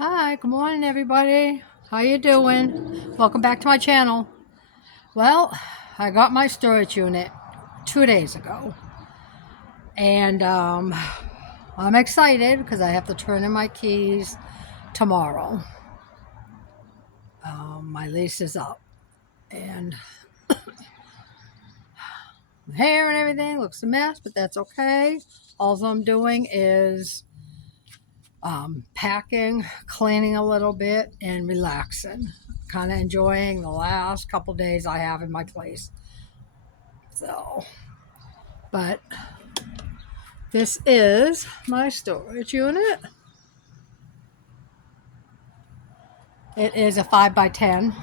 Hi, good morning everybody. How you doing? Welcome back to my channel. Well, I got my storage unit 2 days ago and I'm excited because I have to turn in my keys tomorrow. My lease is up and my hair and everything looks a mess, but that's okay. All I'm doing is packing, cleaning a little bit, and relaxing. Kind of enjoying the last couple days I have in my place. So, but this is my storage unit. It is a 5 by 10,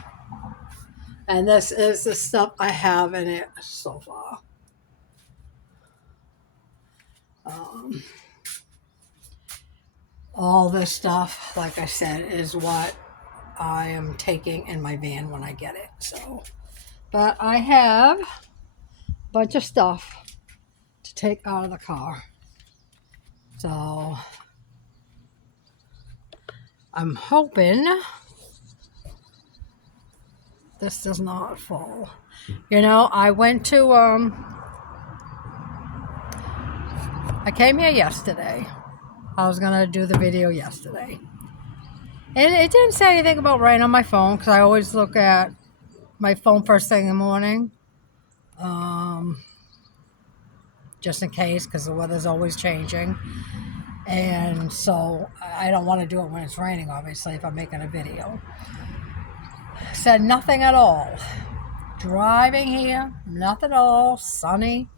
and this is the stuff I have in it so far. Um, all this stuff, like I said, is what I am taking in my van when I get it. So, but I have a bunch of stuff to take out of the car. So I'm hoping this does not fall. You know, I came here yesterday. I was gonna do the video yesterday. And it didn't say anything about rain on my phone because I always look at my phone first thing in the morning. Um, just in case because the weather's always changing. And so I don't want to do it when it's raining, obviously, if I'm making a video. Said nothing at all. Driving here, nothing at all, sunny.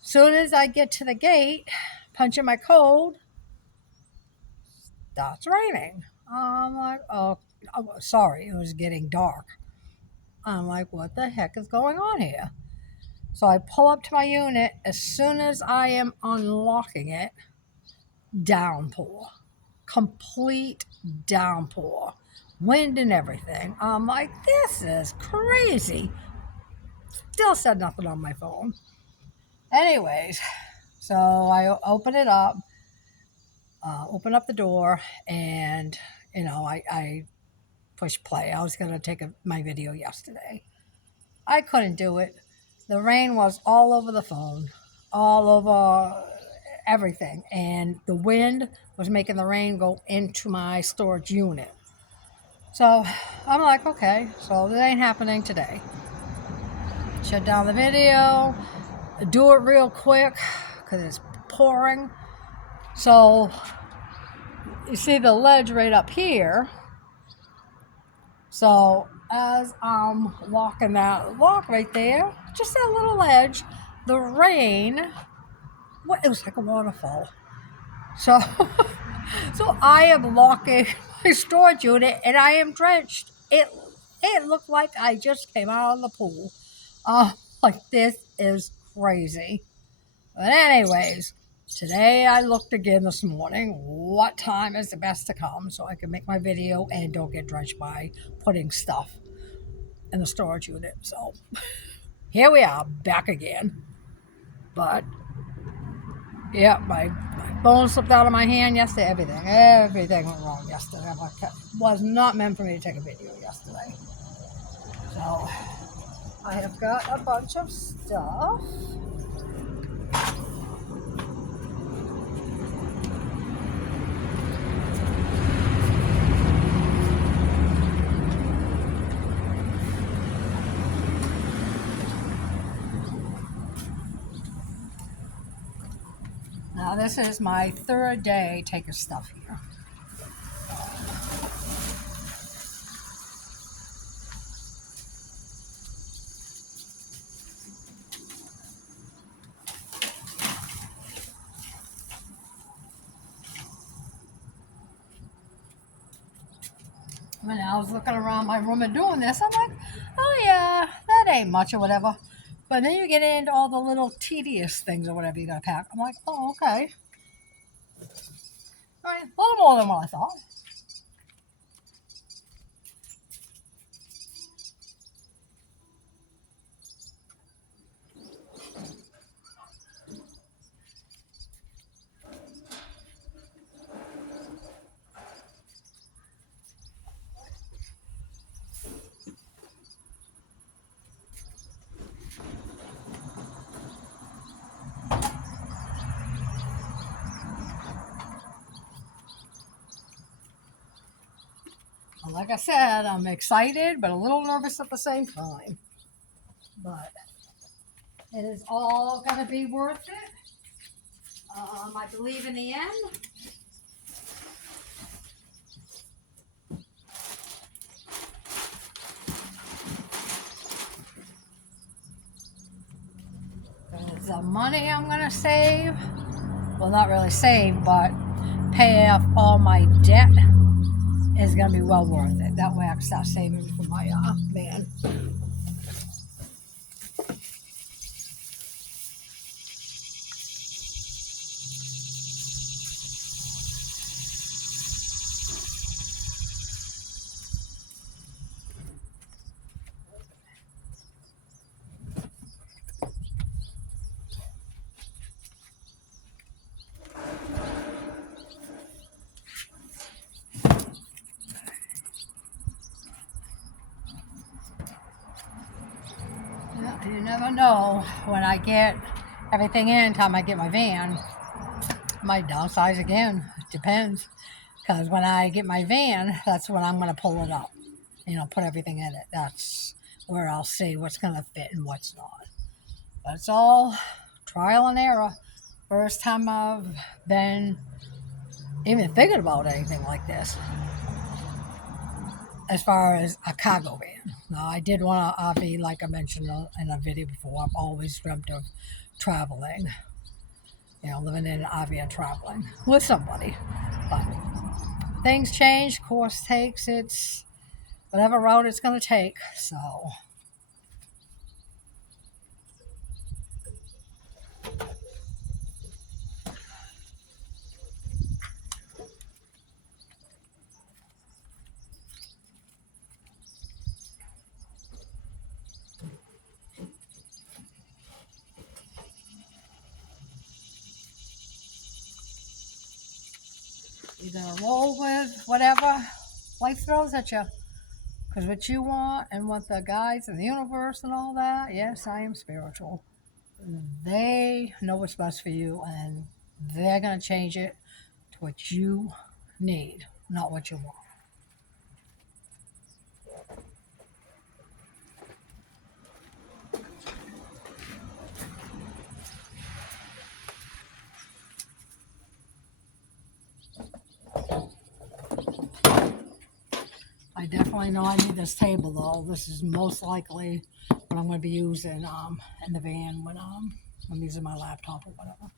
Soon as I get to the gate, punch in my code, starts raining. I'm like, oh, sorry, it was getting dark. I'm like, what the heck is going on here? So I pull up to my unit. As soon as I am unlocking it, downpour. Complete downpour. Wind and everything. I'm like, this is crazy. Still said nothing on my phone. Anyways, so I open it up, open up the door, and, I push play. I was going to take my video yesterday. I couldn't do it. The rain was all over the phone, all over everything, and the wind was making the rain go into my storage unit. So I'm like, okay, so that ain't happening today. Shut down the video, do it real quick because it's pouring. So you see the ledge right up here. So as I'm walking that walk right there, just that little ledge, the rain, it was like a waterfall. So, so I am walking my storage unit and I am drenched. It looked like I just came out of the pool. Like this is crazy. But anyways, today I looked again this morning. What time is the best to come so I can make my video and don't get drenched by putting stuff in the storage unit. So here we are back again. But yeah, my phone slipped out of my hand yesterday. Everything went wrong yesterday. It was not meant for me to take a video yesterday. So I have got a bunch of stuff. Now this is my third day taking stuff here. When I was looking around my room and doing this, I'm like, oh yeah, that ain't much or whatever. But then you get into all the little tedious things or whatever you gotta pack. I'm like, oh, okay. All right, a little more than what I thought. Like I said, I'm excited, but a little nervous at the same time. But it is all going to be worth it. I believe in the end. The money I'm going to save, well, not really save, but pay off all my debt is going to be well worth it. That way I can start saving for my van. You never know when I get everything in, time I get my van, might downsize again. It depends. Because when I get my van, that's when I'm going to pull it up. Put everything in it. That's where I'll see what's going to fit and what's not. But it's all trial and error. First time I've been even thinking about anything like this. As far as a cargo van. Now, I did want an RV, like I mentioned in a video before. I've always dreamt of traveling, living in an RV and traveling with somebody. But things change, course takes its whatever route it's going to take. So, you're going to roll with whatever life throws at you. Because what you want and what the guides in the universe and all that, yes, I am spiritual. They know what's best for you, and they're going to change it to what you need, not what you want. I definitely know I need this table, though. This is most likely what I'm going to be using in the van when I'm using my laptop or whatever.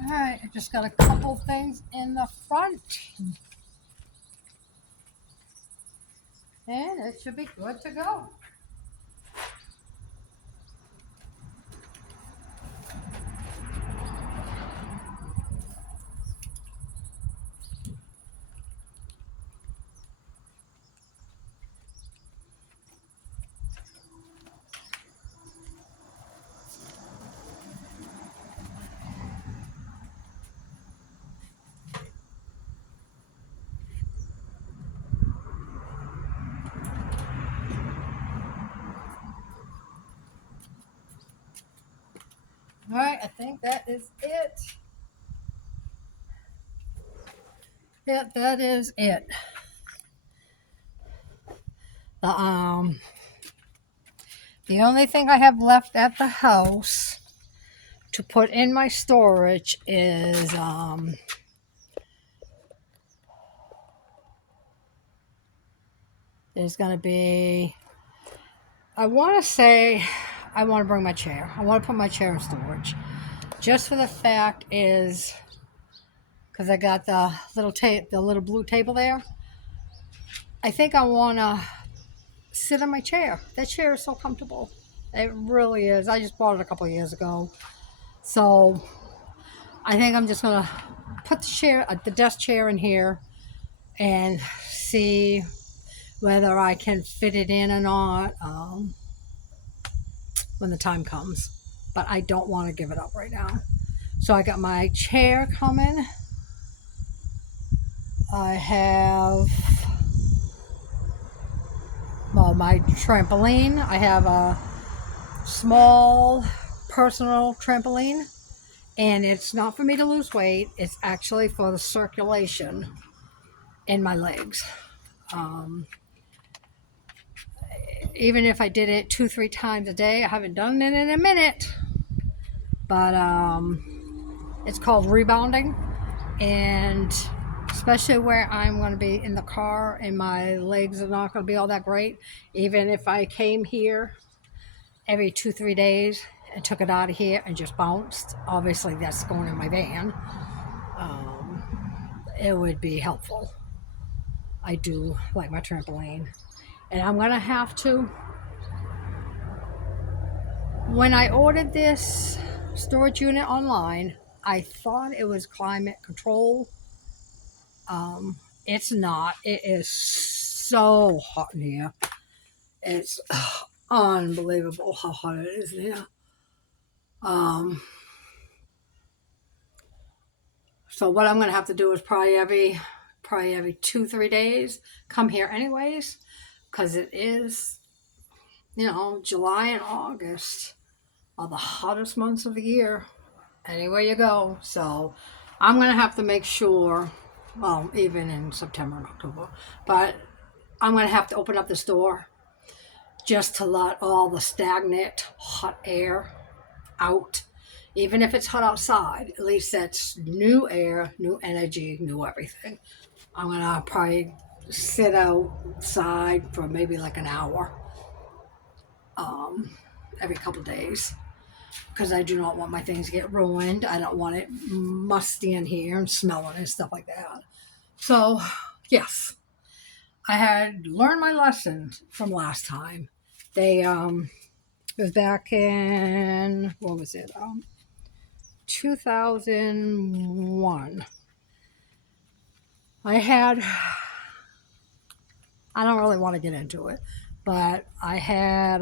All right, I just got a couple things in the front. And it should be good to go. All right, I think that is it. Yeah, that is it. The only thing I have left at the house to put in my storage is there's going to be, I want to bring my chair. I want to put my chair in storage. Just for the fact is, because I got the little blue table there. I think I want to sit in my chair. That chair is so comfortable. It really is. I just bought it a couple of years ago. So I think I'm just going to put the desk chair in here and see whether I can fit it in or not when the time comes. But I don't want to give it up right now. So I got my chair coming. I have my trampoline, I have a small personal trampoline, and it's not for me to lose weight. It's actually for the circulation in my legs. Um, Even if I did it 2-3 times a day, I haven't done it in a minute, but it's called rebounding. And especially where I'm going to be in the car and my legs are not going to be all that great, even if I came here every 2-3 days and took it out of here and just bounced, obviously that's going in my van, it would be helpful. I do like my trampoline, and I'm going to have to, when I ordered this storage unit online, I thought it was climate control. It's not. It is so hot in here. It's unbelievable how hot it is in here. So what I'm going to have to do is probably every 2-3 days come here anyways, because it is, July and August are the hottest months of the year anywhere you go. So I'm going to have to make sure, well, even in September and October, but I'm going to have to open up this door just to let all the stagnant hot air out. Even if it's hot outside, at least that's new air, new energy, new everything. I'm going to probably sit outside for maybe like an hour every couple days, because I do not want my things to get ruined. I don't want it musty in here and smelling and stuff like that. So, yes, I had learned my lesson from last time. They, it was back in, what was it, 2001. I don't really want to get into it, but I had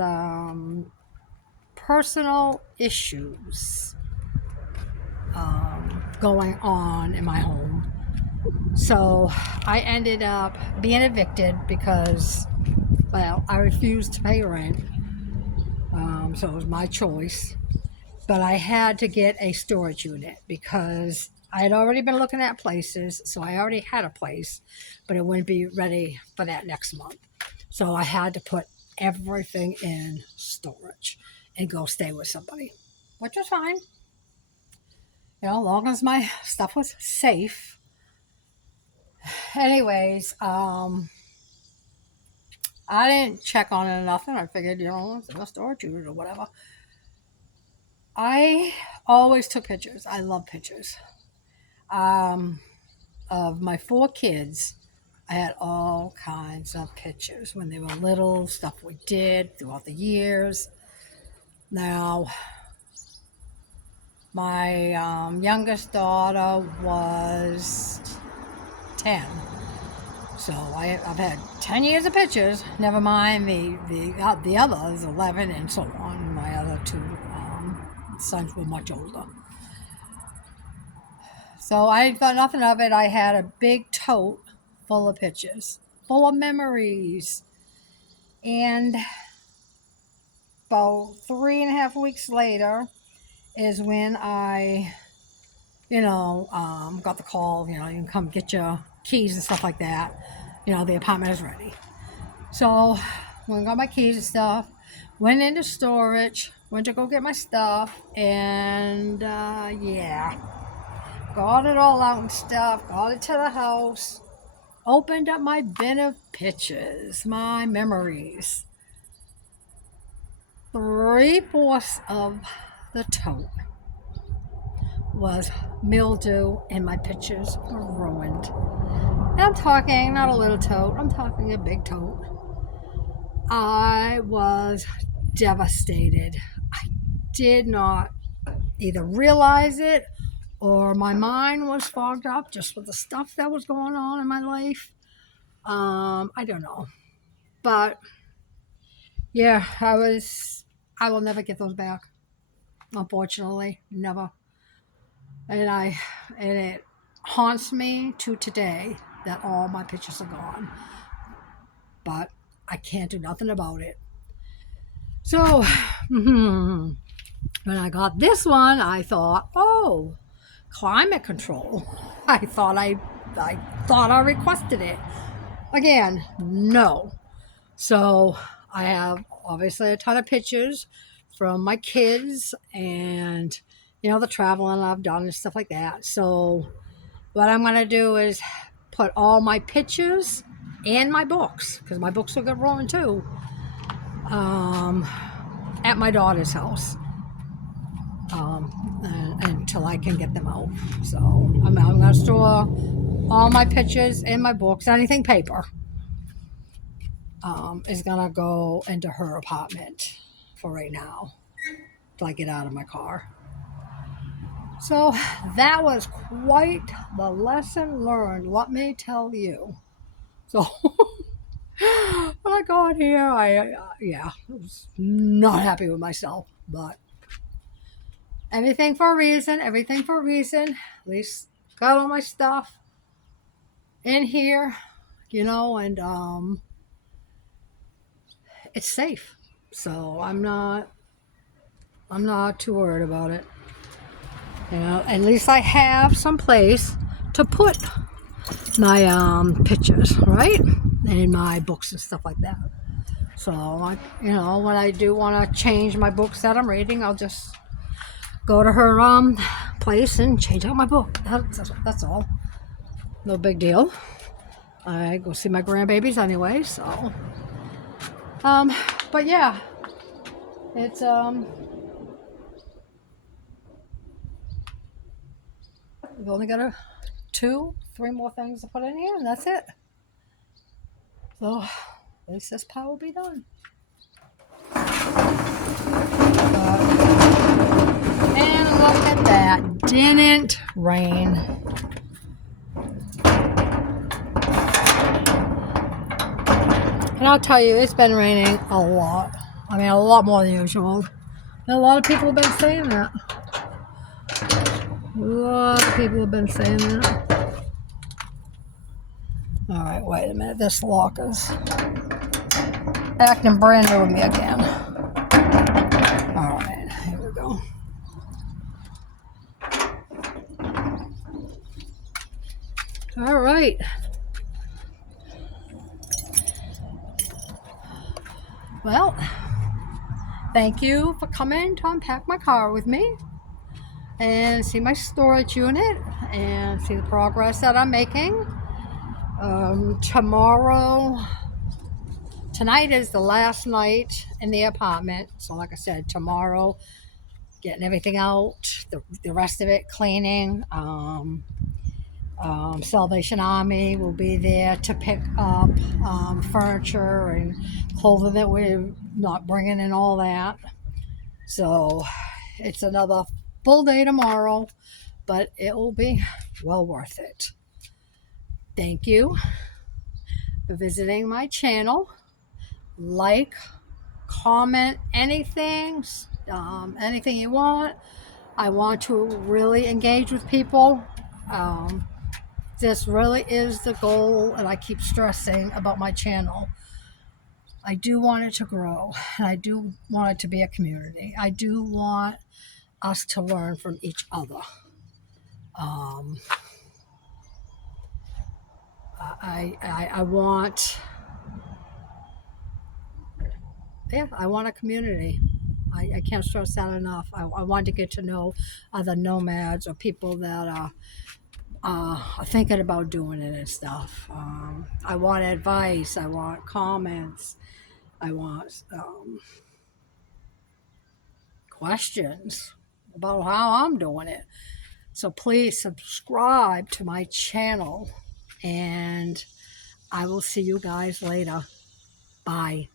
personal issues going on in my home. So I ended up being evicted because, well, I refused to pay rent. So it was my choice. But I had to get a storage unit because I had already been looking at places. So I already had a place, but it wouldn't be ready for that next month. So I had to put everything in storage and go stay with somebody, which was fine. As long as my stuff was safe. Anyways, I didn't check on it or nothing. I figured, it's in a storage unit or whatever. I always took pictures. I love pictures. Of my 4 kids, I had all kinds of pictures when they were little, stuff we did throughout the years. Now, my youngest daughter was 10. So I've had 10 years of pictures, never mind the others, 11 and so on. My other 2 sons were much older. So I thought nothing of it. I had a big tote full of pictures, full of memories. And about 3.5 weeks later is when I, got the call, you can come get your keys and stuff like that. The apartment is ready. So when I got my keys and stuff, went into storage, went to go get my stuff, and got it all out and stuff, got it to the house, opened up my bin of pictures, my memories. 3/4 of the tote was mildew and my pictures were ruined. And I'm talking not a little tote, I'm talking a big tote. I was devastated. I did not either realize it or my mind was fogged up just with the stuff that was going on in my life. I don't know. But yeah, I will never get those back. Unfortunately, never. And it haunts me to today that all my pictures are gone. But I can't do nothing about it. So when I got this one, I thought, oh, climate control. I thought I requested it. Again, no. So I have obviously a ton of pictures from my kids and the traveling I've done and stuff like that. So what I'm gonna do is put all my pictures and my books, because my books will get ruined too, at my daughter's house until I can get them out. So I'm gonna store all my pictures and my books, anything paper, is gonna go into her apartment for right now till I get out of my car. So that was quite the lesson learned, let me tell you. So when I got here, I was not happy with myself, but everything for a reason, everything for a reason. At least got all my stuff in here, and it's safe. So I'm not too worried about it. At least I have some place to put my pictures, right? And my books and stuff like that. So when I do want to change my books that I'm reading, I'll just go to her place and change out my book. That's all. No big deal. I go see my grandbabies anyway, so but yeah, it's we've only got 3 more things to put in here, and that's it. So at least this part will be done. And look at that, didn't rain. And I'll tell you, it's been raining a lot. I mean, a lot more than usual. And a lot of people have been saying that. A lot of people have been saying that. All right, wait a minute. This lock is acting brand new with me again. All right, here we go. All right. Well, thank you for coming to unpack my car with me and see my storage unit and see the progress that I'm making. Tonight is the last night in the apartment. So like I said, tomorrow, getting everything out, the rest of it cleaning. Salvation Army will be there to pick up furniture and clothing that we're not bringing and all that. So it's another full day tomorrow, but it will be well worth it. Thank you for visiting my channel. Like, comment, anything you want. I want to really engage with people. This really is the goal, and I keep stressing about my channel. I do want it to grow, and I do want it to be a community. I do want us to learn from each other. I want a community. I can't stress that enough. I want to get to know other nomads or people that are thinking about doing it and stuff. I want advice. I want comments. I want questions about how I'm doing it. So please subscribe to my channel, and I will see you guys later. Bye.